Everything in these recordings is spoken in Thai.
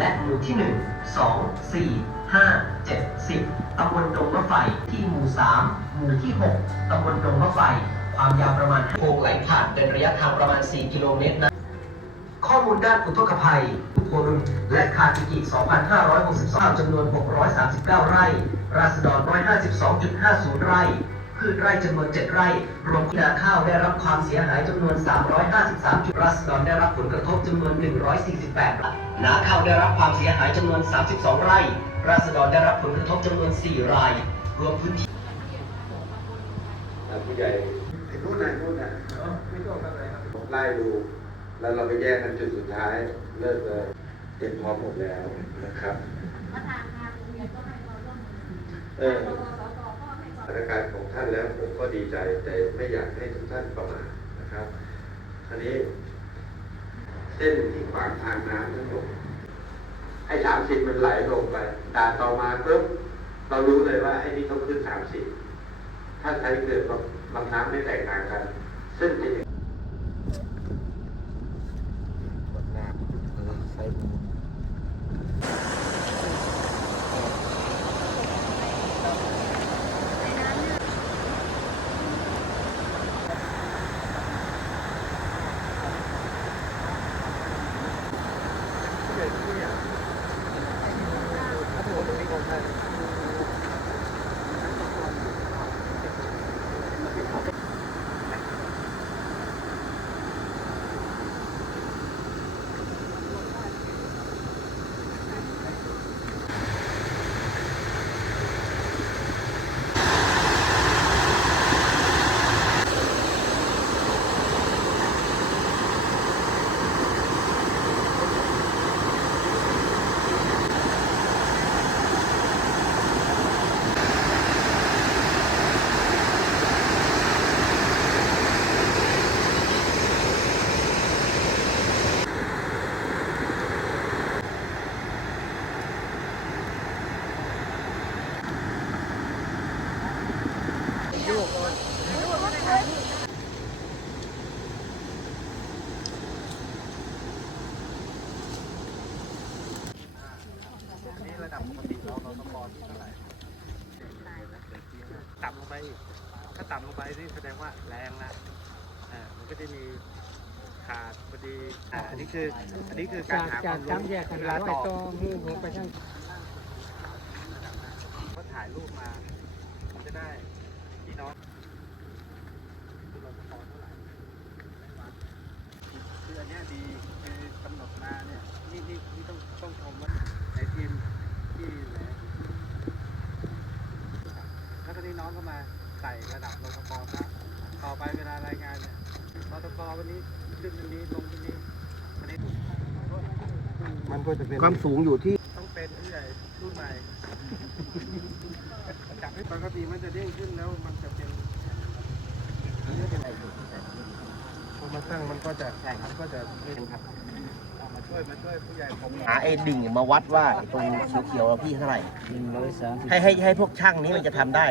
และหมู่ที่ 1 2 4 5 7 10ตำบลดงมะไฟที่หมู่ 3 หมู่ที่ 6ตำบลดงมะไฟ ความยาวประมาณโพงไหลผ่านเป็นระยะทางประมาณ 4 กิโลเมตรนะ ข้อมูลด้านอุทกภัยอุโพรุนและคาจิกิ 2,562จำนวน 639 ไร่ ราษฎร 152.50 ไร่ พืชไร่จำนวน 7 ไร่รวมที่นาข้าวได้รับความเสียหายจำนวน 353จุดราษฎรได้รับผลกระทบจำนวน 148ไร่นาข้าวได้รับความเสียหายจำนวน 32 ไร่ ราษฎรได้รับผลกระทบจำนวน 4 ราย รวมพื้นที่อ่าผู้ใหญ่ไอ้นู่นน่ะนู่นน่ะผมไล่ดู แล้วเราไปแยกกันจุดสุดท้ายเลิกเลยเตรียมพร้อมหมดแล้วนะครับประธานงานโรงเรียนก็ให้ความร่วมมือเออทาง สถานการณ์ของท่านแล้วผมก็ดีใจแต่ไม่อยากให้ทุกท่านประมาทนะครับท่านี้ เส้นที่ขวางทางน้ำทั้งหมดให้สามสิบมันไหลลงไปตาต่อมาปุ๊บเรารู้เลยว่าไอ้นี่ต้องขึ้นสามสิบถ้าใช้เกิดลำน้ำไม่แตกต่างกัน ซึ่งจะเห็น นี่ระ ดับปกติเราเราสปอร์ที่เท่าไหร่ต่ำลงไปอีกถ้าต่ำลงไปนี่แสดงว่าแรงนะอ่ามันก็จะมีขาดพอดีอ่าอันนี้คืออันนี้คือการหาความรู้เวลาต่อมือผมไปทั้งก็ถ่ายรูปมามันจะได้พี่น้องคือเราสปอร์เท่าไหร่คืออันเนี้ยดีคือกำหนดมาเนี่ยนี่นี่นี่ต้องต้องชมว่าในทีม ที่ไหนแล้วก็นี้น้องก็มาใส่ระดับโลตกอครับต่อไปเวลารายงานเนี่ยโลตกอวันนี้ขึ้นวันนี้ลงวันนี้วันนี้มันก็จะเป็นความสูงอยู่ที่ต้องเป็นผู้ใหญ่รุ่นใหม่จับให้ปกติมันจะเด้งขึ้นแล้วมันจะเป็นพอมาตั้งมันก็จะใช่ครับก็จะเป็นครับ เอามาช่วยมาช่วยผู้ใหญ่ผมหาไอ้ดิ่งมาวัดว่าตรงเขียวๆพี่เท่าไหร่ หนึ่งร้อยสามสิบให้ให้ให้พวกช่างนี้มันจะทำได้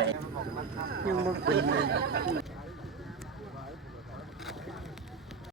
ยังบ่เป็นเลย